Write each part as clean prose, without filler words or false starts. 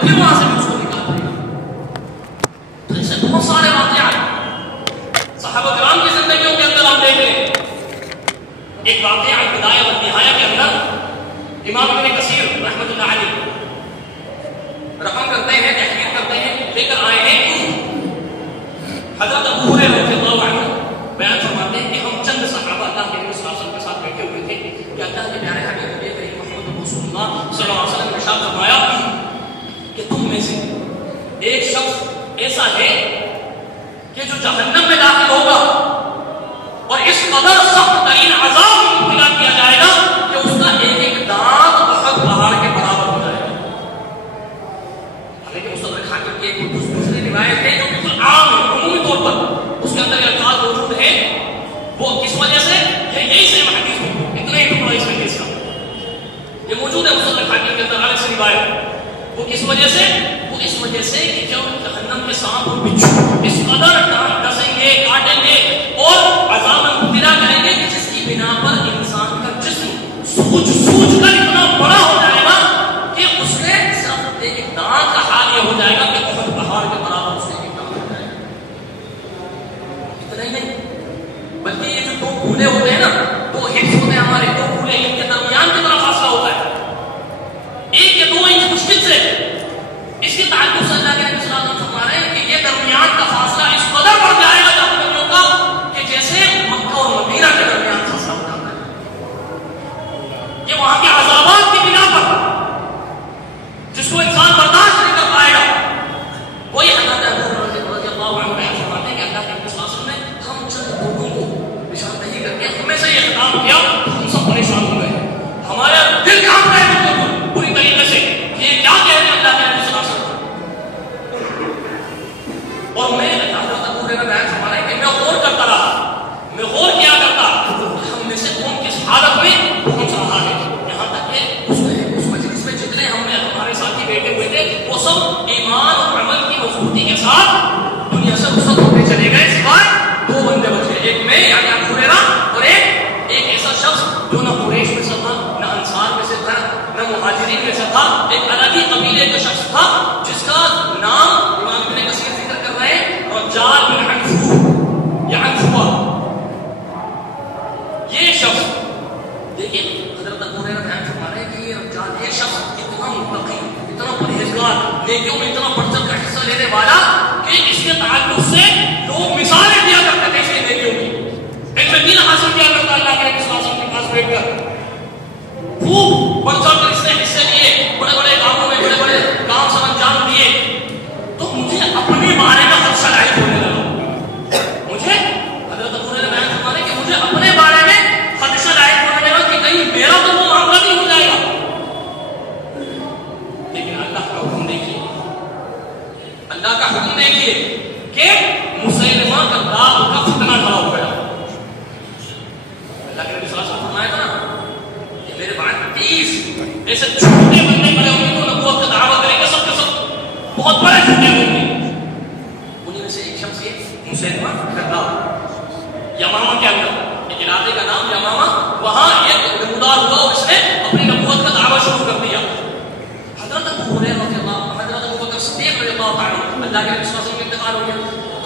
ہیں پھر وہاں سے بھی اس کو نکال دے گا. تو ایسے بہت سارے واقعات صحابہ کرام کی زندگیوں کے اندر ہم دیکھ لیں. ایک واقعہ بدایہ و نہایہ کے اندر امام ابن کثیر رحمۃ اللہ علیہ رقم کرتے ہیں، تحقیق کرتے ہیں، لے کر آئے ہیں. حضرت ابو ہریرہ رضی اللہ عنہ بیان فرماتے ہیں کہ ہم چند صحابہ اللہ کے نبی صلی اللہ علیہ وسلم کے ساتھ بیٹھے ہوئے تھے کہ اللہ کے پیارے حبیب نبی کریم محمد رسول اللہ صلی اللہ علیہ وسلم نے ارشاد فرمایا کہ تم میں سے ایک شخص ایسا ہے کہ جو جہنم میں داخل ہوگا اور اس قدر سخت ترین عذاب میں مبتلا کیا جائے گا کہ اس کا ایک ایک دانت احد پہاڑ کے برابر ہو جائے گا. حالانکہ مصدر حاکم کی ایک دوسری روایت ہے جو بالکل عام ہے، عمومی طور پر اس کے اندر یہ الفاظ موجود ہیں. وہ کس وجہ سے یہی سیم حدیث میں اتنا ہی ٹکڑا اس حدیث کا یہ موجود ہے مصدر حاکم کے اندر الگ سے روایت. وہ کس وجہ سے؟ وہ اس وجہ سے کہ جب جہنم کے سانپ اور بچھو اس قدر ڈسیں گے، کاٹیں گے اور عذاب مبتلا کریں گے کہ جس کی بنا پر انسان کا جسم سوج کر اتنا بڑا ہو جائے گا کہ اس کے صرف ایک دانت کا حال یہ ہو جائے گا کہ بہت پہاڑ کے برابر اس کے ایک دانت ہو جائے گا. اتنا ہی نہیں بلکہ یہ جو دو پھولے ہوتے ہیں نا، دو ہپس ہوتے ہیں ہمارے، دو پھولے ان کے درمیان کتنا فاصلہ ہوتا ہے، 1 یا 2 انچ مشکل سے. اس کے تعلق سے اللہ کے نبی صلی اللہ علیہ وسلم فرما رہے ہیں کہ یہ درمیان کا فاصلہ اس قدر بڑھ جائے گا جہنمیوں کا کہ جیسے مکہ اور مدینہ کے درمیان فاصلہ ہو جاتا ہے. یہ وہاں کے عذابات کی بنا پر جس کو انسان برداشت نہیں کر پائے گا. وہی حضرت ابو ہریرہ رضی اللہ عنہ بیان فرماتے ہیں کہ اللہ کے نبی صلی اللہ علیہ وسلم نے ہم چند لوگوں کو نشاندہی کر کے ہمیں سے یہ خطاب کیا، ہم سب پریشان ہو گئے، ہمارا دل کانپ رہا ہے بالکل پوری طریقے سے کہ یہ کیا کہہ رہے ہیں اللہ کے نبی صلی اللہ علیہ وسلم. اور میں حضرت ابو ہریرہ بیان فرما رہے ہیں کہ میں غور کرتا رہا، میں غور کیا کرتا ہم میں سے کون کس حالت میں پہنچ رہا ہے. یہاں تک کہ اس مجلس میں جتنے ہمارے ساتھی بیٹھے ہوئے تھے وہ سب ایمان اور عمل کی مضبوطی کے ساتھ دنیا سے رخصت ہوتے چلے گئے، سوائے 2 بندے بچے، ایک میں یعنی ابو ہریرہ اور ایک ایسا شخص جو نہ قریش میں سے تھا، نہ انصار میں سے تھا، نہ مہاجرین میں سے تھا، ایک الگ ہی قبیلے کا شخص تھا جس کا نام امام ابن کثیر ذکر کر رہے ہیں رجال بن عنفو یا عنفوا. یہ شخص دیکھیں حضرت ابو ہریرہ بیان فرما رہے ہیں کہ یہ رجال، یہ شخص اتنا متقی، اتنا پرہیزگار، نیکیوں میں اتنا بڑھ چڑھ کر حصہ لینے والا کہ اس کے تعلق سے لوگ مثالیں دیا کرتے تھے اس کی نیکیوں کی. ایک دین حاصل کیا کرتا اللہ کے نبی صلی اللہ علیہ وسلم کے پاس بیٹھ کر خوب بڑھ چڑھ کر اس نے حصے لیے، بڑے بڑے کاموں میں بڑے بڑے کام سر انجام دیے. تو مجھے اپنے بارے میں خدشہ لاحق ہونے لگا. مجھے حضرت ابو ہریرہ بیان فرما رہے ہیں کہ مجھے اپنے بارے میں خدشہ لاحق ہونے لگا کہ کہیں میرا تو وہ معاملہ نہیں ہو جائے گا. لیکن اللہ کا حکم دیکھیے، اللہ کا حکم دیکھیے کہ مسیلمہ کذاب کا فتنہ کھڑا ہو گیا. اللہ کے نبی صلی اللہ علیہ وسلم فرمایا تھا نا کہ میرے بعد 30 ایسے چھوٹے بندے کھڑے ہوں گے جو نبوت کا دعویٰ کریں گے، سب کے سب بہت بڑے چھوٹے ہوں گے. انہیں میں سے ایک شخص یہ مسیلمہ کذاب یمامہ کے اندر ایک علاقے کا نام یمامہ، وہاں ایک نمودار ہوا اور اس نے اپنی نبوت کا دعویٰ شروع کر دیا. حضرت ابو ہریرہ رضی اللہ عنہ، حضرت ابو بکر صدیق رضی اللہ عنہ، اللہ کے نبی صلی اللہ علیہ وسلم کا انتقال ہو گیا،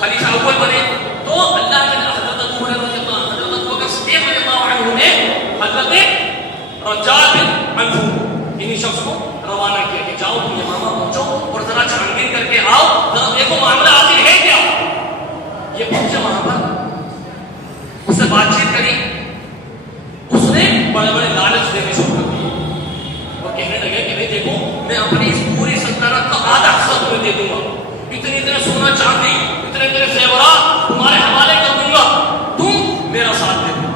خلیفہ اول بنے. تو اللہ کے حضرت ابو ہریرہ رضی اللہ عنہ، حضرت ابو بکر صدیق رضی اللہ عنہ نے حضرت رجال بن عنفو انہی شخص کو روانہ کیا کہ جاؤ تم یمامہ پہنچو اور ذرا چھانبین کر کے آؤ، ذرا دیکھو معاملہ آخر ہے کیا. یہ پہنچے وہاں پر، اس سے بات چیت کری، اس نے بڑے بڑے لالچ دینے شروع کر دیے. وہ کہنے لگے کہ نہیں دیکھو میں اپنی اس پوری سلطنت کا آدھا حصہ تمہیں دے دوں گا، اتنے سونا چاندی، اتنے زیورات تمہارے حوالے کر دوں گا، تم میرا ساتھ دے دو،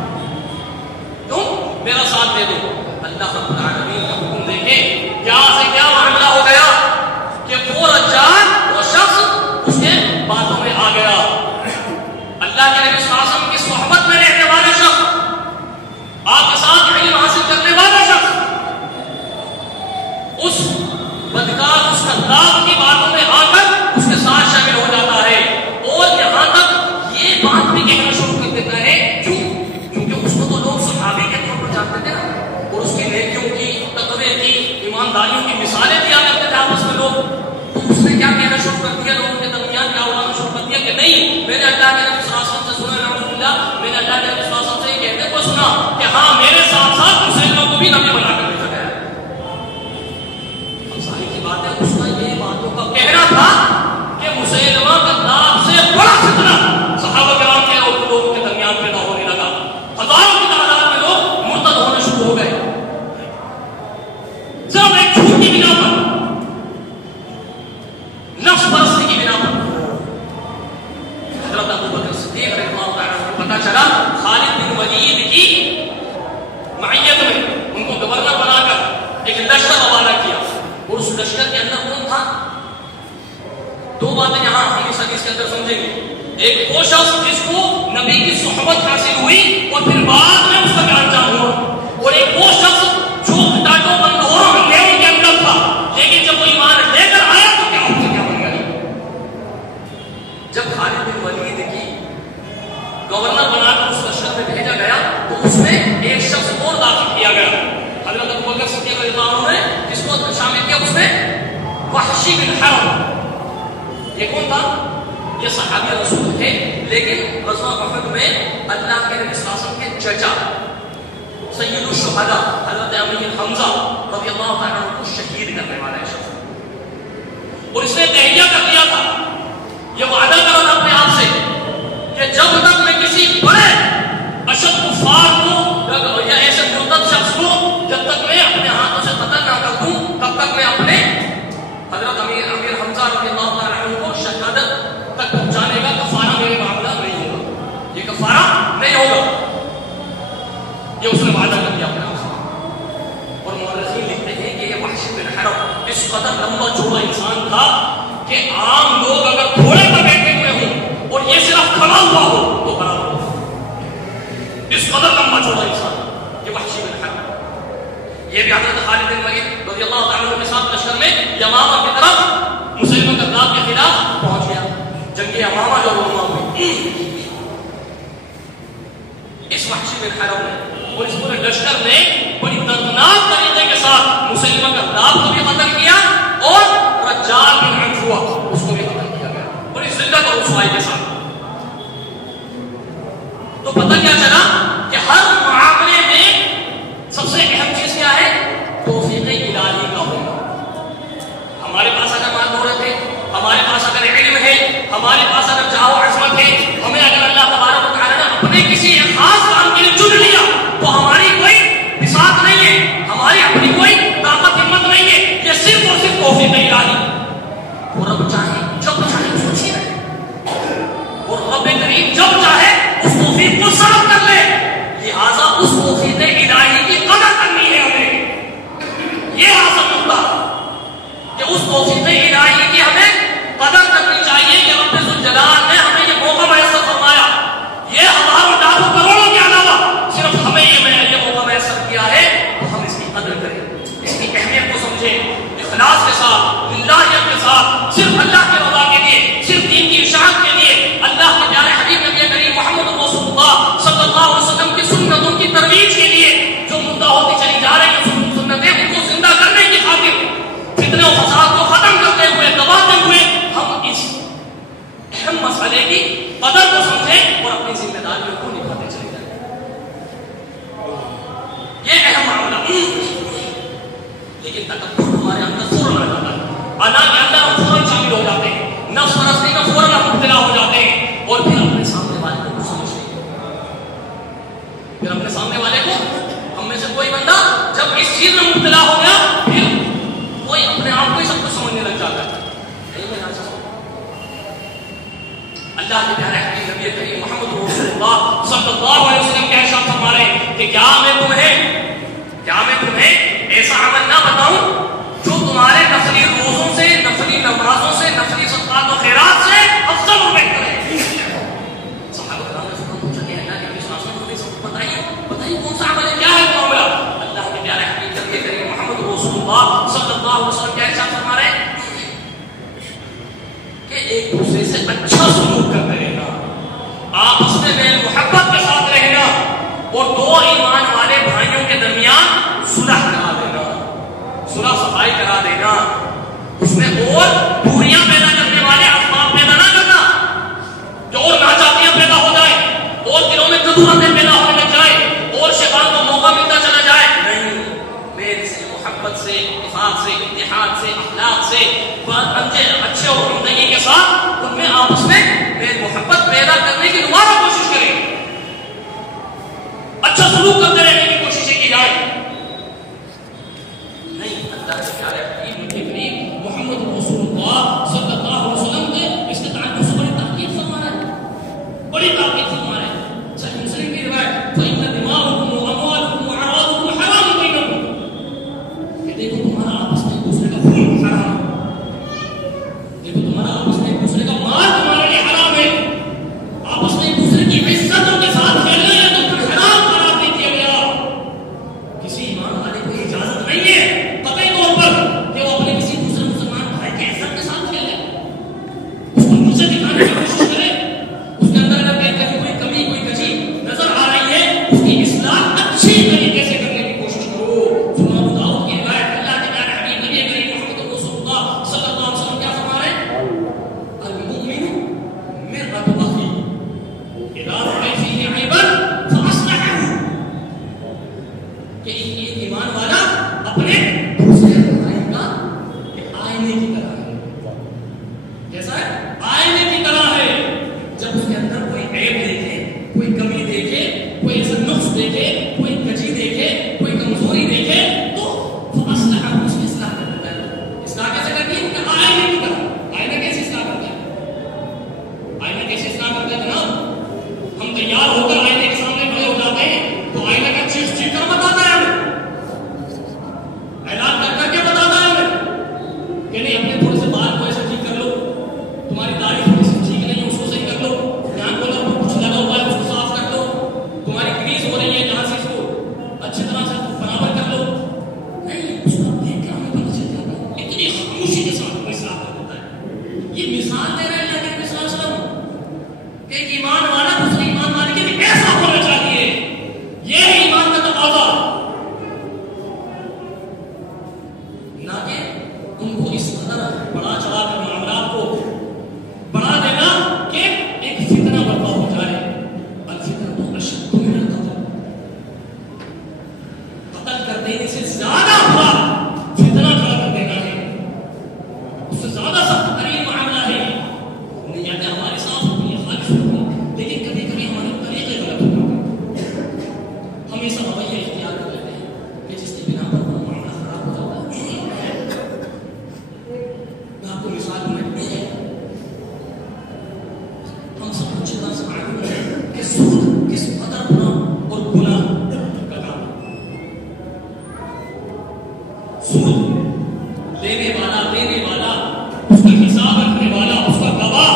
تم میرا ساتھ دے دو. اللہ رب العالمین کا حکم دیکھے کیا سے کیا معاملہ ہو گیا کہ وہ رجال، وہ شخص اس کے باتوں میں آ گیا. اللہ کے نبی صلی اللہ علیہ وسلم کی صحبت میں رہنے والا شخص، آپ کے ساتھ علم حاصل کرنے والا شخص، اس بدکار، اس کذاب کی باتوں میں آ کر اس کے ساتھ شامل ہو جاتا ہے اور یہاں تک یہ بات بھی کہنا شروع کر دیتا ہے کیونکہ اس کو تو لوگ صحابی کے طور پر جانتے تھے نا، اور اس کی نیکیوں کی، تقوی کی، ایمانداریوں کی مثالیں دیا کرتے تھے آپس میں لوگ. شروع کر دیا لوگوں کے درمیان کیا اڑانا شروع کر دیا کہ نہیں میں نے اللہ کے نبی صلی اللہ علیہ وسلم سے سنا، نعوذ باللہ میں نے اللہ کے نبی صلی اللہ علیہ وسلم سے یہ کہتے کو سنا کہ ہاں میرے ساتھ ساتھ مسلموں کو بھی نبی بنا کر بھیجا گیا. اب ظاہر کی بات ہے اس کا یہ باتوں کا کہنا تھا کہ مسلمہ کذاب سے بڑا فتنہ صحابہ کرام کے اور لوگوں کے درمیان پیدا ہونے لگا. ہزاروں کی تعداد میں لوگ مرتد ہونے شروع ہو گئے صرف ایک جھوٹ کی بنا پر، نفس پرستی کی بنا پر. حضرت ابو بکر صدیق رضی اللہ تعالیٰ عنہ کو پتا چلا خالد بن ولید کی معیت میں ان کو گورنر بنا کر ایک لشکر روانہ کیا. اور اس لشکر کے اندر کون تھا؟ دو باتیں یہاں ہم اس حدیث کے اندر سمجھیں گے. ایک وہ شخص جس کو نبی کی صحبت حاصل ہوئی اور پھر بعد میں اس کا انجام ہوا، اور ایک وہ شخص جو ڈاٹوں بندوں اندھیروں کے اندر تھا لیکن جب وہ ایمان لے کر آیا تو کیا بن گیا. جب خالد بن ولید کی گورنر بنا کر اس لشکر میں بھیجا گیا تو اس میں ایک شخص اور داخل کیا گیا. حضرت ابو بکر صدیق رضی اللہ عنہ نے جس کو شامل کیا اس میں وحشی بن حرب. یہ کون تھا؟ یہ صحابی رسول تھے لیکن غزوہ احد میں اللہ کے نبی صلی اللہ علیہ وسلم کے چچا سید الشہداء حضرت امیر حمزہ رضی اللہ تعالیٰ عنہ کو شہید کرنے والا ہے شخص. اور اس نے تہیہ کر دیا تھا، یہ وعدہ کرا تھا اپنے آپ سے کہ جب تک میں کسی بڑے اشد کفار کو یا ایسے مرتد شخص کو جب تک میں اپنے ہاتھوں سے قتل نہ کر دوں تب تک میں اپنے حضرت امیر حمزہ رضی اللہ تعالیٰ عنہ کو شہادت تک پہنچانے کا کفارہ میرے معاملہ نہیں ہوگا، یہ کفارہ نہیں ہوگا. یہ اس نے وعدہ کر دیا اپنے آپ سے. اور مورخین لکھتے ہیں کہ یہ وحشی بن حرب اس قدر لمبا چوڑا انسان تھا کہ عام لوگ اگر گھوڑے پر بیٹھے ہوئے ہوں اور یہ صرف کھڑا ہوا ہو تو برابر ہو. اس قدر لمبا چوڑا انسان یہ وحشی بن حرب. یہ بھی حضرت خالد بن ولید رضی اللہ تعالیٰ عنہ کے ساتھ لشکر میں یمامہ کی طرف مسلمہ کذاب کے خلاف پہنچ گیا. جنگ یمامہ جو رونما ہوئی اس وحشی بن حرب نے اور اس پورے لشکر نے بڑی دردناک طریقے کے ساتھ مسلمہ کذاب کو بھی قتل کیا اور رجال بن عنفوہ اس کو بھی قتل کیا گیا بڑی ذلت اور رسوائی کے ساتھ. تو پتہ کیا چلا کہ ہر معاملے میں سب سے اہم چیز کیا ہے؟ توفیق الہی کا ہونا. ہمارے پاس اگر مال دولت ہے، ہمارے پاس اگر علم ہے، ہمارے پاس اگر چاہو عظمت ہے، ہمیں اگر اللہ تبارک و تعالیٰ نے اپنے کسی خاص کام کے لیے چن لیا تو ہماری کوئی بساط نہیں ہے، ہماری اپنی کوئی طاقت ہمت نہیں ہے، یہ صرف اور صرف توفیق الہی. اور رب چاہے جب چاہے اس کو چھینے اور رب کریم جب چاہے اس توفیق کو صرف کر لے. لہٰذا اس توفیق الہی کی قدر کرنی ہے ہمیں. یہ حاصل ہوتا کہ اس توفیق الہی کی ہمیں قدر کرنی چاہیے کہ رب ذوالجلال نے ہمیں یہ موقع میسر فرمایا. یہ ہزاروں لاکھوں کروڑوں کے علاوہ صرف ہمیں یہ موقع میسر کیا ہے تو ہم اس کی قدر کریں، اس کی اہمیت کو سمجھیں، اخلاص کے ساتھ، للہیت کے ساتھ، صرف اللہ کے رضا کے لیے، صرف دین کی اشاعت کے لیے، اللہ کے پیارے حبیب نبی کریم محمد رسول اللہ صلی اللہ علیہ وسلم کی سنتوں کی ترویج کے لیے جو مردہ ہوتی چلی جا رہی ہیں سنتیں ان کو زندہ کرنے کی خاطر فتنے و فساد کو ختم کرتے ہوئے دباتے ہوئے ہم اس اہم مسئلے کی قدر کو سمجھیں اور اپنی ذمہ داریوں کو نبھاتے چلے جائیں. یہ اہم معاملہ. لیکن تکبر ہمارے اندر فوراً آ جاتا ہے، انا کے اندر ہم فوراً شامل ہو جاتے ہیں، نفس پرستی میں فوراً ہم مبتلا ہو جاتے ہیں اور پھر اپنے سامنے والے کو سمجھتے ہیں. پھر اپنے سامنے والے کو ہم میں سے کوئی بندہ جب اس چیز میں مبتلا ہو گیا پھر کوئی اپنے آپ کو ہی سب کچھ سمجھنے لگ جاتا ہے. اللہ کے پیارے حبیب نبی کریم محمد رسول اللہ صلی اللہ علیہ وسلم کے ارشاد فرما رہے ہیں کہ کیا میں تمہیں ایسا عمل نہ بتاؤں جو تمہارے نفلی روزوں سے، نفلی نمازوں سے، نفلی صدقات و خیرات سے افضل و بہتر ہے. صحابہ کرام نے فوراً پوچھا کہ اللہ کے نبی صلی اللہ علیہ وسلم بتائیے کون سا عمل ہے، کیا ہے معاملہ؟ اللہ کے پیارے حبیب نبی کریم محمد رسول اللہ صلی اللہ علیہ وسلم کے ارشاد فرما رہے ہیں کہ ایک دوسرے سے اچھا سلوک کرتے رہنا، آپس میں میل محبت کے ساتھ رہنا اور دو ایمان والے بھائیوں کے درمیان صلح کرا دینا، صلح صفائی کرا دینا. اس میں اور دوریاں پیدا کرنے والے ضرورتیں پیدا ہونے لگ جائیں اور شیطان کو موقع ملتا چلا جائے. نہیں، میل سے، محبت سے، اتفاق سے، اتحاد سے، اخلاق سے، اچھے اور زندگی کے ساتھ ان میں آپس میں میل محبت پیدا کرنے کی دوبارہ کوشش کریں. اچھا سلوک کرتے رہنے کی کوششیں کی جائے. نہیں، اللہ کے پیارے حبیب کے قریب محمد رسول اللہ صلی اللہ علیہ وسلم نے اس کے تعلق سے بڑی تاکید فرما رہا ہے، بڑی تاکید فرما رہا ہے. صحیح مسلم کی روایت فإن دماءكم وأموالكم وأعراضكم حرام بينكم. کہ دیکھو تمہارا آپس میں ایک دوسرے کا خون حرام ہے، دیکھو تمہارا آپس میں ایک دوسرے کا مال تمہارے لیے حرام ہے، آپس میں ایک دوسرے کی عزتوں کے ساتھ کھیلنا یا تو پھر حرام قرار نہیں کیا گیا. کسی ایمان والے کو اجازت نہیں ہے قطعی طور پر کہ وہ اپنے کسی دوسرے مسلمان بھائی کی عزت کے ساتھ کھیلے، اس کو نیچے دکھانے کی کوشش کرے. اس کے اندر اگر کہیں کوئی کمی کوئی کجی نظر آ رہی ہے اس کی اصلاح اچھی طریقے سے کرنے کی کوشش کرو. سنا ابو داؤد کی روایت اللہ کے پیارے حبیب نبی کریم محمد رسول اللہ صلی اللہ علیہ وسلم کیا فرما رہے ہیں؟ المؤمن مرآة أخيه إذا رأى فيه عيبا فأصلحه. کہ ایک ایمان والا اپنے دوسرے بھائی کا ایک آئینے کی طرح ہے. جیسا ہے آئینے کی طرح ہے. جب اس کے اندر کوئی عیب دیکھے، کوئی کمی دیکھے، کوئی ایسا نقص دیکھے، کوئی کجی دیکھے، کوئی کمزوری دیکھے تو فأصلحه، اس کی اصلاح کر دیتا ہے. اصلاح کیسے کرتی ہے؟ کہ آئینے کی طرح. آئینہ کیسے اصلاح کرتا ہے؟ آئینہ کیسے اصلاح کرتا ہے جناب؟ ہم تیار ہو کر آئینے کے سامنے کھڑے ہو جاتے ہیں تو آئینہ کا چیز ٹھیک کر بتاتا ہے ہمیں، اعلان کر کر کے بتاتا ہے ہمیں کہ نہیں اپنے تھوڑے سے بال کو ایسے ٹھیک کر لو، تمہاری داڑھی تھوڑی سی ٹھیک نہیں ہے اس کو صحیح کر لو، دھیان کو لو کچھ لگا ہوا ہے اس کو صاف کر لو، تمہاری گریز ہو رہی ہے جہاں سے اس کو اچھی طرح سے برابر کر لو. نہیں، اس کو دیکھ کے ہمیں پتہ چل جاتا ہے، اتنی خاموشی کے ساتھ کوئی صاف کر دیتا ہے. یہ مثال دے رہے ہیں اللہ کے نبی صلی اللہ علیہ وسلم کہ ایک ایمان والا دوسرے ایمان والے کے لیے ایسا ہونا چاہیے. یہ ہے ایمان کا تقاضا، نہ کہ ان کو اس قدر بڑا چڑھا کر معاملات کو بڑھا دینا کہ ایک فتنہ برپا ہو جائے. الفتنہ اشد من القتل، قتل کر دینے سے زیادہ برا فتنہ کھڑا کر دینا ہے، اس سے زیادہ سخت ترین معاملہ ہے. نیتیں ہماری صاف ہوتی ہیں، خالص ہوتی ہیں، لیکن کبھی کبھی ہمارے طریقے غلط ہو جاتے ہیں. ہم ایسا رویہ اختیار کر لیتے ہیں کہ جس کی بنا پر وہ معاملہ خراب ہو جاتا ہے. میں آپ کو مثال دوں، ہم سب کو اچھی طرح سے معلوم ہے کہ سود کس قدر برا اور گناہ کا کام ہے. سود لینے والا اس کا حساب رکھنے والا، اس کا گواہ.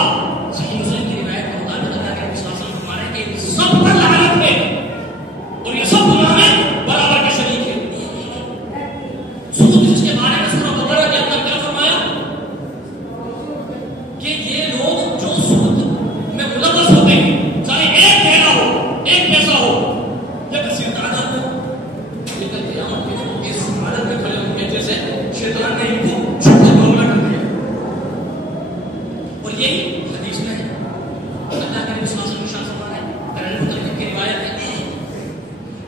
صحیح مسلم کی روایت کے مطابق اللہ کے نبی صلی اللہ علیہ وسلم فرما رہے ہیں کہ سب پر لعنت ہے اور یہ سب گناہ میں برابر کے شریک ہے. سود جس کے بارے میں سورہ بقرہ کے اندر کیا فرمایا کہ یہ لوگ جو سود میں ملوث ہوتے ہیں، چاہے ایک پیسہ ہو، ایک پیسہ ہو یا کسی تعداد ہو، لیکن قیامت کے دن اس حالت میں کھڑے ہوں گے جیسے شیطان نے ان کو چھوٹا معاملہ کر دیا. اور یہی حدیث میں ہے، اللہ کے نبی صلی اللہ علیہ وسلم ارشاد فرما رہے ہیں، کرن مطلب کی روایت ہے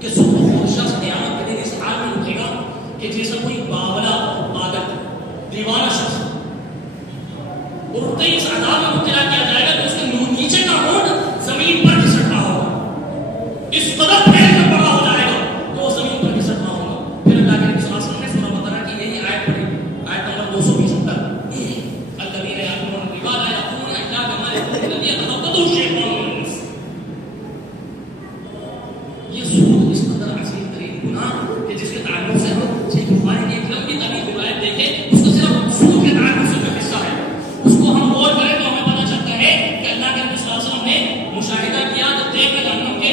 کہ سود خور شخص قیامت کے دن اس حال میں اٹھے گا کہ جیسا کوئی باولا عادت دیوانہ شخص اٹھتے ہی اس عذاب میں مبتلا کیا جائے گا تو اس کے نیچے کا ہونٹ زمین پر گھسٹ رہا ہوگا، اس قدر پھیل کر پڑا ہو جائے گا تو وہ زمین پر گھسٹ رہا ہوگا. پھر اللہ کے نبی صلی اللہ علیہ وسلم نے سورہ بقرہ کی یہی آیت پڑھی، آیت نمبر 275، الذین یأکلون الربا لا یقومون الا کما یقوم الذی یتخبطہ الشیطان من المس. یہ سود اس قدر عظیم ترین گناہ کہ جس کے تعلق سے صحیح بخاری کی ایک لمبی طویل روایت دیکھیں، اس کو صرف سود کے تعلق سے جو حصہ ہے اس کو ہم غور کریں تو ہمیں پتہ چلتا ہے کہ اللہ کے نبی صلی اللہ علیہ وسلم نے مشاہدہ کیا تو دیکھ میں جہنم کے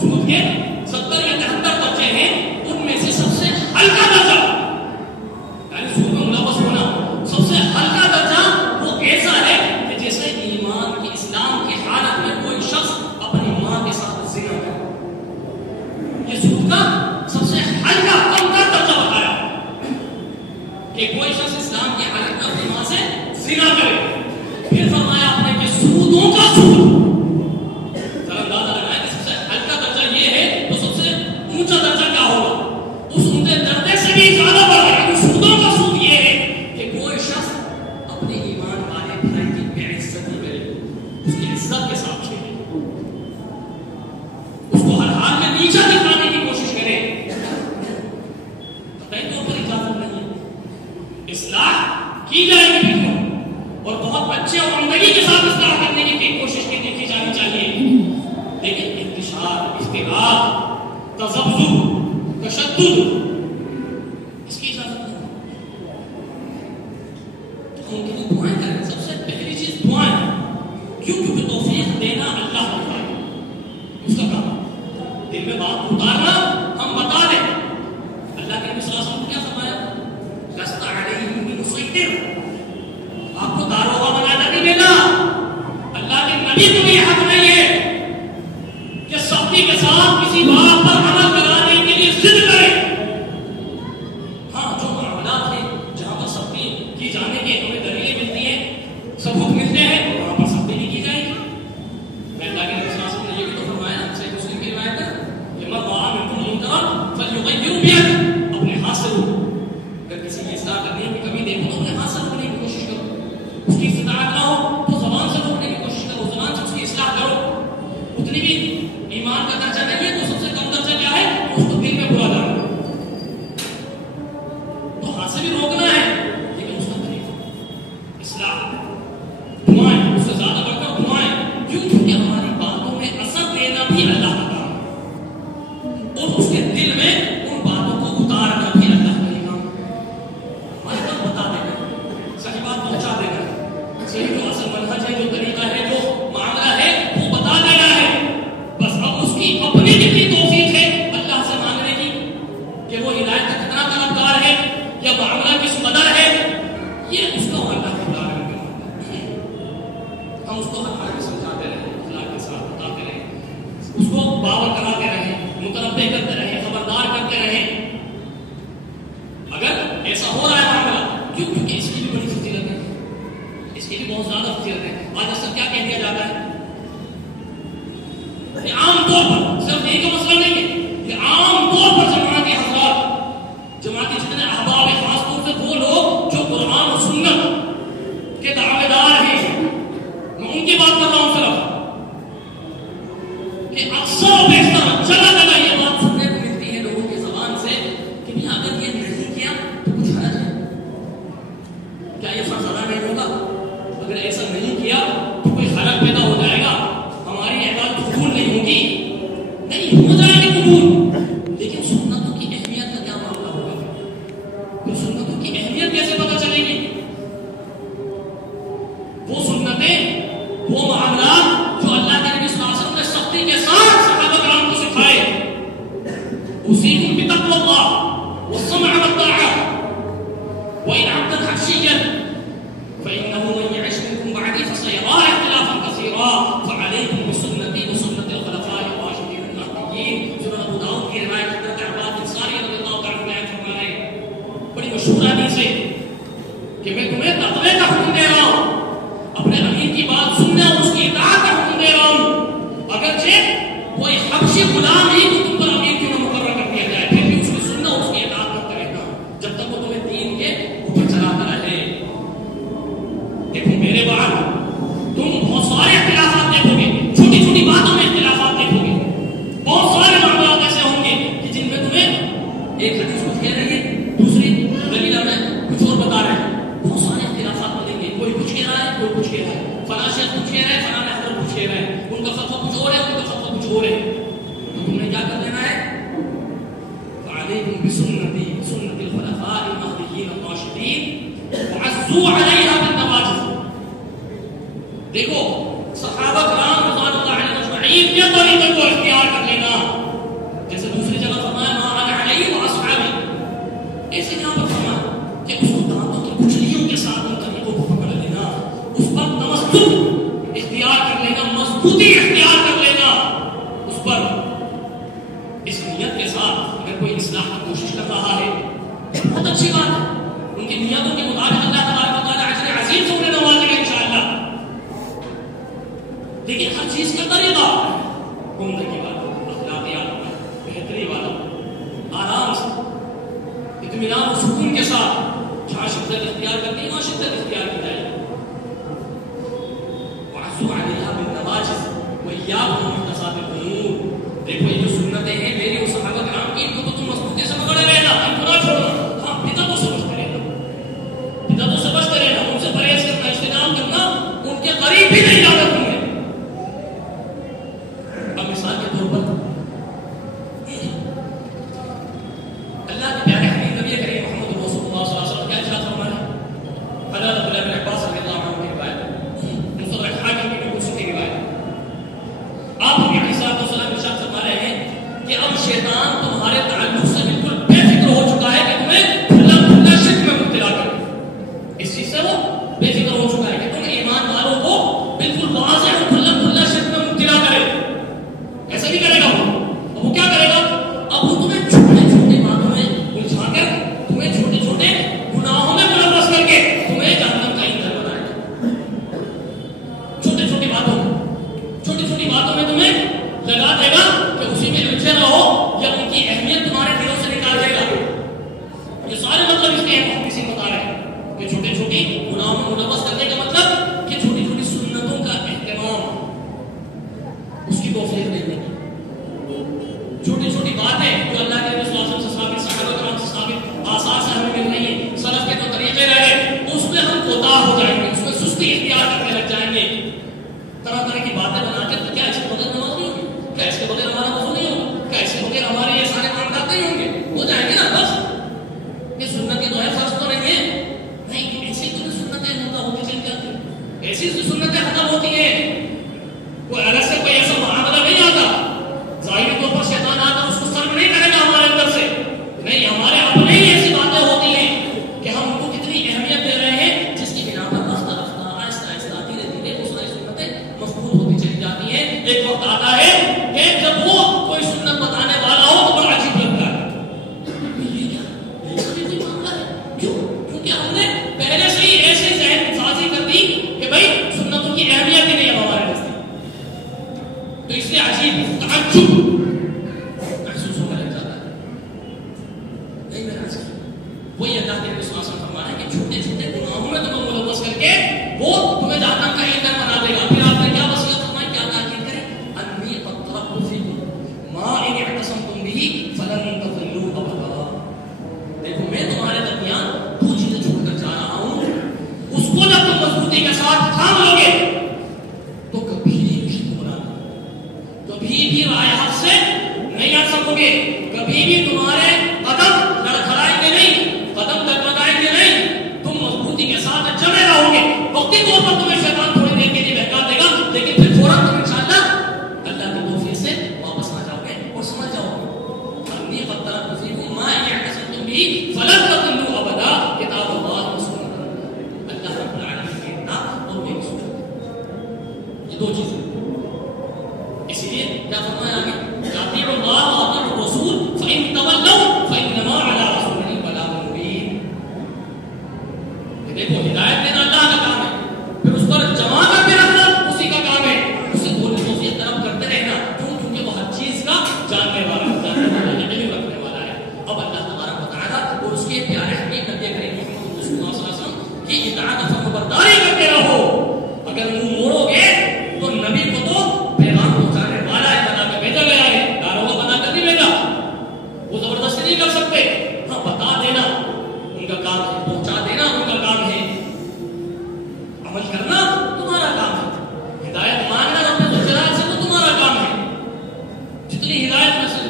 سود کے 70 یا 73 درجے ہیں، ان میں سے سب سے ہلکا درجہ یعنی سود میں ملوث ہونا سب سے ہلکا درجہ وہ ایسا ہے کہ جیسے ایمان کی اسلام کی حالت میں کوئی شخص اپنی ماں کے ساتھ زنا کرے. یہ سود کا سب سے ہلکا کم تر درجہ بتایا کہ کوئی شخص اسلام کی حالت میں اپنی ماں سے زنا کرے. پھر فرمایا آپ نے کہ سودوں کا سود ذرا اندازہ لگائیں کہ سب سے ہلکا درجہ یہ ہے تو سب سے اونچا درجہ کیا ہوگا؟ اس اونچے درجے سے بھی زیادہ بڑھ رہا ہے. سودوں کا سود یہ ہے کہ کوئی شخص اپنے ایمان والے بھائی کی بے عزتی کرے، اس کی عزت کے ساتھ کھیلے، اس کو ہر حال میں نیچا دکھانے کی کوشش کرے. قطعی طور پر اجازت نہیں ہے. اصلاح کی جائے گی پھر اور بہت اچھے اور عمدگی کے ساتھ اصلاح کرنے کی کوشش کی جانی چاہیے، لیکن انتشار، اختلاف، تذبذب، تشدد اس کی اجازت نہیں. تو ہم کے لیے دعائیں کریں. سب سے پہلی چیز دعائیں. کیوں؟ کیونکہ توفیق دینا اللہ کا ہے، اس کا کام. دل میں بات اتارنا ہم بتا دیں. اللہ کے نبی صلی اللہ علیہ وسلم نے کیا فرمایا؟ لست علیہم بمسیطر، آپ کو داروغہ بنانا نہیں دینا. اللہ کے نبی کو یہ حق نہیں ہے کہ سختی کے ساتھ کسی بات پر عمل کرانے کے لیے ضد کرے. ہاں، جو معاملات ہیں جہاں پر سختی کی جانے کے ہمیں دلیلیں ملتی ہیں، ثبوت ملتے ہیں، وہاں پر سختی نہیں کی جائے گی. میں اللہ کے نبی صلی اللہ علیہ وسلم نے یہ بھی تو فرمایا، صحیح مسلم کی روایت ہے کہ من رأى منکم منکرا فلیغیرہ بیدہ، اپنے ہاتھ سے روکو. اگر کسی کی اصلاح کرنے کی کمی دیکھو تو اپنے ہاتھ سے روکنے کی کوشش کرو. اس کی استطاعت نہ ہو تو زبان سے روکنے کی کوشش کرو، زبان سے اس کی اصلاح کرو. اتنی بھی ایمان کا درجہ نہیں ہے تو سب سے کم درجہ کیا ہے؟ اس کو دل میں برا ڈالنا. تو ہاتھ سے بھی روکنا ہے لیکن اس کا طریقہ اصلاح. دعائیں، اس سے زیادہ بڑھ کر دعائیں. کیوں؟ کیونکہ ہماری باتوں میں اثر دینا بھی اللہ کا کام ہے اور اس کے دل میں ان باتوں کو اتارنا بھی اللہ کا کام ہے. ہماری بات بتا دینا، صحیح بات پہنچا دینا، صحیح جو اصل منہج ہے، جو طریقہ ہے، جو معاملہ ہے وہ بتا دینا ہے. بس اب اس کی اپنی کتنی توفیق ہے اللہ سے مانگنے کی کہ وہ ہدایت کا کتنا طلبگار ہے یا معاملہ کس قدر ہے، یہ اس کا اللہ کا کام ہے. ہم اس کو ہر حال میں سمجھاتے رہیں، اخلاق کے ساتھ بتاتے رہیں، اس کو باور کراتے رہیں، متنبہ کرتے رہیں، خبردار کرتے رہیں. اگر ایسا ہو رہا ہے معاملہ، کیوں؟ کیونکہ اس کی بھی بڑی فضیلت ہے، اس کی بھی بہت زیادہ فضیلت ہے. آج اکثر کیا کہہ دیا جاتا ہے؟ یہ عام طور پر صرف یہی کا مسئلہ نہیں ہے، یہ عام طور پر جماعتی حضرات، جماعتی جتنے احباب ہیں، خاص طور سے وہ لوگ جو قرآن و سنت کے دعوے دار ہیں، میں ان کی بات کر رہا ہوں صرف، کہ اکثر و بیشتر جگہ جگہ یہ بات سننے کو ملتی ہے لوگوں کی زبان سے کہ نہیں، اگر یہ نہیں کیا تو کچھ حرج ہے کیا؟ یہ فرض ادا نہیں ہوگا؟ اگر ایسا نہیں کیا تو کوئی حرج پیدا ہو جائے گا، ہماری عبادت قبول نہیں ہوگی. نہیں، ہو جائے گی قبول، لیکن سنتوں کی اہمیت کا کیا معاملہ ہوگا؟ تو سنتوں کی اہمیت کیسے پتہ چلے گی؟ وہ سنتیں، وہ معاملات جو اللہ کے نبی صلی اللہ علیہ وسلم نے سختی کے ساتھ صحابہ کرام کو سکھائے، اُوصیکم بتقوی اللہ والسمع والطاعہ وإن عبدا حبشيا فإنه من يعش منكم بعدي فسيرى اختلافا كثيرا فعليكم بسنتي وسنة الخلفاء الراشدين المهديين. سنن ابو داؤد کی روایت حضرت عباد انصاری رضی اللہ تعالی عنہ نے فرمایا، بڑی مشہور حدیث ہے کہ میں تمہیں تقوی کا حکم دے رہا ہوں، اپنے امیر کی بات سننا اور اس کی اطاعت کا حکم دے رہا ہوں. اگرچہ کوئی حبشی غلام ہی تو تم پر امیر کیوں نہ مقرر کر دیا جائے، پھر بھی اس کی سننا، اس کی اطاعت کرتے رہنا جب تک وہ تمہیں دین کے اوپر چلاتا رہے. دیکھو میرے بعد تم بہت سارے اختلافات دیکھو گے، چھوٹی چھوٹی باتوں میں اختلافات دیکھو گے، بہت سارے معاملات ایسے ہوں گے کہ جن میں تمہیں ایک حدیث کچھ کہہ رہی ہے، دوسری دلیل میں کچھ اور بتا رہے ہیں. بہت سارے اختلافات ملیں گے، کوئی کچھ کہہ رہا ہے، کوئی کچھ کہہ رہا ہے، فلاں شیخ کچھ کہہ رہا ہے، فلاں حضرت کچھ کہہ رہا ہے، ان کا فتویٰ کچھ اور ہے، ان کا فتویٰ کچھ اور ہے. تو تم نے کیا کر دینا ہے؟ فعلیکم بسنتی سنت الخلفاء المہدیین الراشدین وعضوا علیہا بالنواجذ. دیکھو صحابہ کرام رضوان اللہ علیہم اجمعین کے طریقے کو اختیار کر لینا. پر اس نیت کے ساتھ اگر کوئی اصلاح کی کوشش کر رہا ہے بہت اچھی بات ہے. ان کی نیتوں کے مطابق اللہ تبارک و تعالیٰ اجر عظیم سے انہیں نوازے گا انشاءاللہ. لیکن ہر چیز کا طریقہ عمدگی والا, اخلاقیات والا, بہتری والا, آرام سے, اطمینان و سکون کے ساتھ جہاں شدت اختیار کرنی ہے وہاں شدت اختیار کی جائے. وَعَزُّوا عَلَيْهَا بِالنَّوَاجِذِ وَإِيَّاكُمْ وَمُحْدَثَاتِ الْأُمُورِ. دیکھو یہ جو سنتیں ہیں میری اور صحابہ کرام کی, ان کو تم مضبوطی سے پکڑے رہنا, ان کو نہ چھوڑنا. ہاں بدعتوں سے بچتے رہنا, بدعتوں سے بچتے رہنا, ان سے پرہیز کرنا, اجتناب کرنا, ان کے قریب بھی نہیں جانا تم نے. اب مثال کے طور پر اللہ کے پیارے حبیب نبی کریم محمد رسول اللہ صلی اللہ علیہ وسلم کیا ارشاد فرمایا ہے؟ حضرت عبداللہ بن عباس رضی اللہ عنہ کی روایت, مستدرک حاکم کی بالکل صحیح روایت. آپ نبی علیہ الصلوۃ والسلام ارشاد فرما رہے ہیں کہ اب شیطان تمہارے تعلق سے بالکل بے فکر ہو چکا ہے کہ تمہیں کھلا کھلا شرک میں مبتلا کرے. اس چیز سے وہ بے فکر ہو چکا ہے کہ تم ایمان والوں کو بالکل واضح اور کھلا کھلا شرک میں مبتلا کرے. ایسا نہیں کرے گا وہ. وہ کیا کرے گا؟ اب وہ تمہیں چھوٹے چھوٹے باتوں میں الجھا کر, تمہیں چھوٹے چھوٹے گناہوں میں ملوث کر کے تمہیں جہنم کا ایندھن بنائے گا. چھوٹی چھوٹی باتوں میں تمہیں لگا دے گا کہ اسی میں الجھے رہو, یا ان کی اہمیت تمہارے دلوں سے نکال دے گا. یہ سارے مطلب اس کے ہیں, ہم کسی بتا رہے ہیں کہ چھوٹی چھوٹی گناہوں میں ملوث کرنے کا مطلب کہ چھوٹی چھوٹی سنتوں کا اہتمام, اس کی توفیق نہیں دے گی. چھوٹی چھوٹی باتیں جو اللہ کے رسول اللہ سے ثابت, صحابہ کرام سے ثابت, آثار سے ہمیں مل رہی ہیں, سلف کے جو طریقے رہے اس میں ہم کوتاہ ہو جائیں گے, اس میں سستی اختیار کرنے لگ جائیں گے. طرح طرح کی باتیں بنا کے تو کیا اس کے بغیر نماز نہیں ہوگی, کیا اس کے بغیر ہمارا وضو نہیں ہوگا, کیا اس کے بغیر ہمارے یہ سارے معاملات نہیں ہوں گے, ہو جائیں گے نا. بس یہ سنت کی تو ہے, فرض تو نہیں ہے. نہیں, ایسی تو سنتیں ہوتی چلی جاتی ہیں, ایسی سنتیں ختم ہوتی ہیں. کوئی الگ سے کوئی ایسا معاملہ نہیں آتا, ظاہری طور پر شیطان آتا اس کو سرو نہیں کرے گا ہمارے اندر سے. نہیں, ہمارے اپنے ہی ایسی باتیں ہوتی ہیں کہ ہم ان کو کتنی اہمیت دے رہے ہیں, جس کی بنا پر رفتہ رفتہ آہستہ آہستہ دھیرے دھیرے وہ ساری سنتیں مفقود ہوتی چلی جاتی ہیں. ایک وقت آتا ہے کہ جب وہ کوئی سنت بتانے والا ہو تو بڑا عجیب لگتا ہے, یہ کیا, ایسا بھی کوئی معاملہ ہے. کیوں؟ کیونکہ ہم نے پہلے سے ہی ایسے ذہن سازی کر دی کہ بھائی سنتوں کی اہمیت ہی نہیں ہے ہمارے نزدیک, تو اس سے عجیب تعجب محسوس ہونے لگ جاتا ہے. نہیں میرا عزیز, وہی اللہ کے رسول صلی اللہ علیہ وسلم فرمایا کہ چھوٹے چھوٹے گناہوں میں تمہیں ملوث کر کے وہ تمہیں جہنم کا ایندھن بنا دے گا. پھر آپ نے کیا وصیت فرمائی, کیا تاکید کریں, انی قد ترکت فیکم ما ان اعتصمتم به فلن تضلوا ابدا. دیکھو میں تمہارے درمیان دو چیزیں چھوڑ کر جا رہا ہوں, اس کو جب تم مضبوطی کے ساتھ تھام لو گے تو کبھی بھی رائے حق سے نہیں آ سکو گے, کبھی بھی تمہارے قدم لڑکھڑائیں گے نہیں, قدم ڈگمگائیں گے نہیں, تم مضبوطی کے ساتھ جمے رہو گے. وقتی طور پر تمہیں شیطان تھوڑی دیر کے لیے بہکا دے گا, لیکن پھر فوراً تم انشاءاللہ اللہ کی توفیق سے واپس آ جاؤ گے اور سمجھ جاؤ گے. انی قد ترکت فیکم ما ان اعتصمتم به فلن تضلوا ابدا, کتاب اللہ و سنت اللہ رب العالمین کے کتاب اور میری سنت, یہ دو چیزیں. اسی لیے کیا فرمایا آگے, اطیعوا اللہ واطیعوا الرسول فإن تولوا فإنما على رسولنا البلاغ المبین. دیکھو ہدایت دینا اللہ کا کام ہے, پھر اس پر جمع کر کے رکھنا اسی کا کام ہے. اسے بولنے توفیق طلب کرتے رہنا, کیوں؟ کیونکہ وہ ہر چیز کا جاننے والا ہے, علم رکھنے والا ہے. اب اللہ تبارک و تعالیٰ اور اس کے پیارے حبیب نبی کریم محمد رسول اللہ صلی اللہ علیہ وسلم کی اطاعت و فرمانبرداری کرتے رہو. اگر منہ موڑو گے تو نبی کو تو پیغام پہنچانے والا ہے, بنا کے بھیجا گیا ہے, داروغہ بنا کر نہیں بھیجا. وہ زبردستی نہیں کر سکتے. ہاں, بتا دینا ان کا کام ہے, پہنچا دینا ان کا کام ہے, عمل کرنا تمہارا کام ہے, ہدایت مانگنا اپنے ذرائع سے تو تمہارا کام ہے. جتنی ہدایت میں سے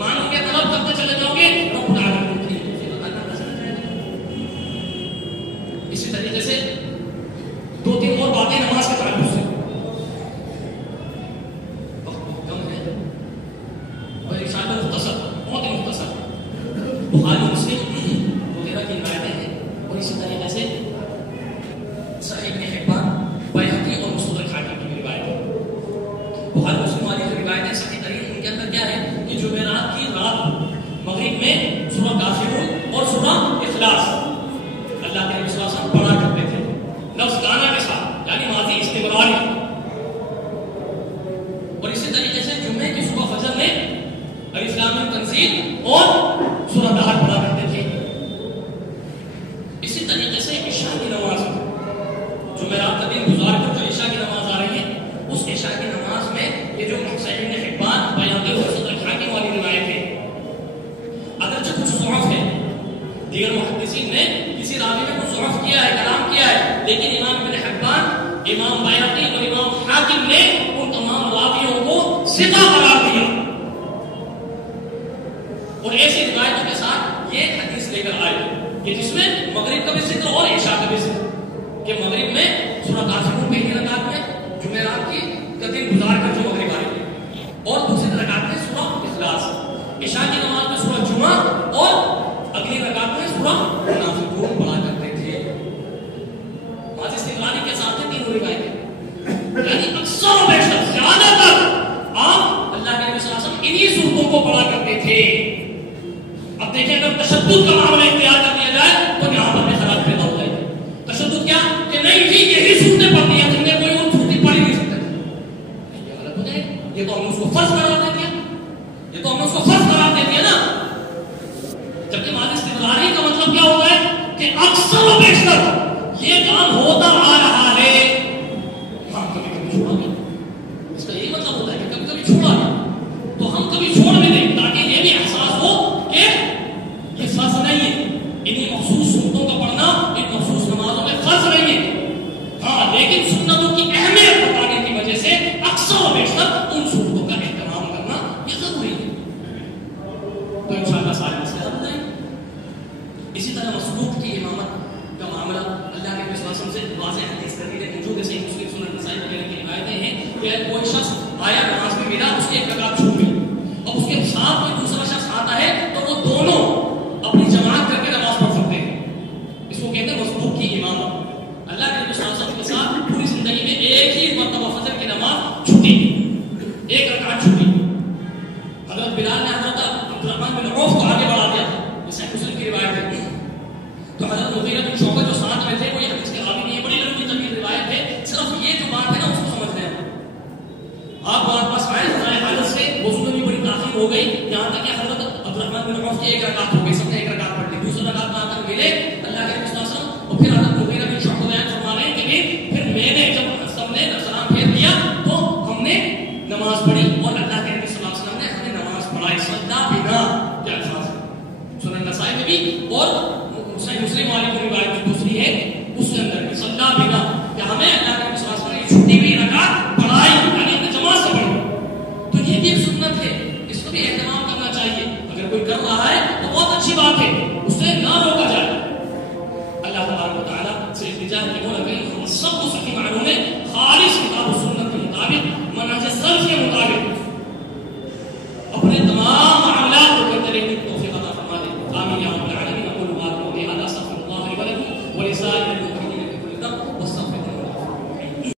مانگ کے طلب کرتے چلے جاؤ گے رب العالمین اتنی توفیق عطا کرتا چلا جائے گا. اسی طریقے سے دو تین اور باتیں نماز کے تعلق سے, مختصر, بہت ہی مختصر. بخاری مسلم وغیرہ کی روایتیں ہیں, اور اسی طریقے سے صحیح ابن حبان, بیہقی اور مستدرک حاکم کی روایت ہے. بخاری مسلم والی جو روایتیں صحیح ترین ان کے مزید اور سورہ دہر پڑھا کرتے تھے. اسی طریقے سے عشاء کی نماز جمعرات کا دن گزار کر جو عشاء کی نماز آ رہی ہے اس عشاء کی نماز میں یہ جو صحیح ابن حبان بیان اور صدر حاکم والی روایت ہے اگرچہ کچھ ضعف ہے دیگر محدثین نے کسی راوی میں کچھ ضعف کیا ہے کلام کیا ہے لیکن امام ابن حبان امام بیہقی اور امام حاکم نے ان تمام راویوں کو ثقہ قرار دیا اور ایسی روایتوں کے ساتھ یہ حدیث لے کر آئے کہ جس میں مغرب کا بھی ذکر اور عشاء کا بھی ذکر کہ مغرب میں سورہ کافرون پہلی رکعت میں جمعرات کی دن گزار کر جو مغرب آئی اور دوسری رکعت میں سورہ اخلاص عشاء کی نماز میں سورہ جمعہ اور اگلی رکعت میں سورہ منافقون پڑھا کرتے تھے. ماضی استقلالی کے ساتھ تینوں روایتیں یعنی اکثر و بیشتر زیادہ تر آپ اللہ کے نبی صلی اللہ علیہ وسلم انہی صورتوں کو پڑھا کرتے تھے. اب دیکھیں اگر تشدد کا معاملہ اختیار کر لیا جائے تو یہاں پر بھی خراب پیدا ہو جائے گی. تشدد کیا کہ نہیں جی یہی صورتیں پڑھنی ہیں جن میں کوئی اور چھوٹی پڑھ ہی نہیں سکتا. یہ غلط ہو جائے یہ تو ہم نے اس کو فرض قرار دے دیا یہ تو ہم نے اس کو فرض قرار دے دیا نا. جبکہ ماضی استقلالی کا مطلب کیا ہوتا ہے کہ اکثر و بیشتر یہ کام ہوتا آ رہا ہے. ہاں کبھی کبھی چھوڑا گیا اس کا یہی مطلب ہوتا ہے کہ کبھی کبھی چھوڑا گیا تو ہم کبھی چھوڑ بھی دیں تاکہ یہ بھی احساس ہو کہ یہ فرض نہیں ہے. انہیں مخصوص سنتوں کا پڑھنا ان مخصوص نمازوں میں فرض نہیں ہے. ہاں لیکن سنتوں کی اہمیت بتانے کی وجہ سے اکثر و بیشتر ان سنتوں کا اہتمام کرنا یہ ضروری ہے. تو انشاءاللہ سارے مسئلے حل ہو جائیں. اسی طرح مسبوق کی امامت کا معاملہ اللہ کے نبی صلی اللہ علیہ وسلم سے واضح حدیث دلیل موجود ہے. صحیح مسلم سنن نسائی وغیرہ کی روایتیں ہیں کہ کوئی شخص آیا نماز میں ملا اس کی ایک رکعت چھوٹ گئی اب اس کے ساتھ کوئی دوسرا شخص آتا ہے تو وہ دونوں اپنی جماعت کر کے نماز پڑھ سکتے ہیں. اس کو کہتے ہیں مسبوق کی امامت. اللہ کے نبی صلی اللہ علیہ وسلم کے ساتھ پوری زندگی میں ایک ہی مرتبہ فجر کی نماز چھوٹی ایک رکعت چھوٹی. حضرت بلال نے حضرت عبدالرحمن بن عوف کو آگے بڑھا دیا جیسے مسلم کی روایت ہے. تو حضرت مغیرہ بن شعبہ جو ساتھ میں تھے وہ یہ حدیث کے راوی نہیں ہے بڑی لمبی طویل روایت ہے. صرف یہ جو بات ہے نا اس کو سمجھنا ہے. آپ پاس آئے حضرت حالت سے وضو میں بھی بڑی تاخیر ہو گئی یہاں تک کہ حضرت عبدالرحمن بن عوف کی ایک رکعت ہو گئی سب نے ایک رکعت پڑھ لی. دوسری رکعت میں آ کر ملے اللہ کے نبی صلی اللہ علیہ وسلم اور پھر حضرت مغیرہ بن شعبہ بیان فرما رہے ہیں کہ پھر میں نے جب سب نے سلام پھیر دیا تو ہم نے نماز پڑھی اور اللہ کے نبی صلی اللہ علیہ وسلم نے ہمیں نماز پڑھائی. صلی بنا کیا الفاظ ہے سنن نسائی میں بھی اور صحیح مسلم والی جو روایت جو دوسری ہے اس کے اندر بھی صلی بنا کہ ہمیں اللہ کے نبی صلی اللہ علیہ وسلم نے چھوٹی ہوئی رکعت پڑھائی یعنی ہم نے جماعت سے پڑھی. تو یہ بھی ایک سنت ہے اس کو بھی اہتمام کرنا چاہیے. اگر کوئی کر رہا ہے تو بہت اچھی بات ہے اسے نہ روکا جائے. اللہ تبارک و تعالیٰ سے التجا ہے کہ وہ لگے ہم سب کو